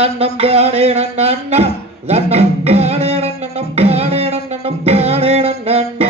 நன்னம் நன்னா தன்னம் நன்னா நன்னம் நன்னா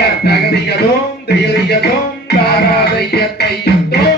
தகதியதோம் தைரியதோம் தாராதையத்தையத்தோம்.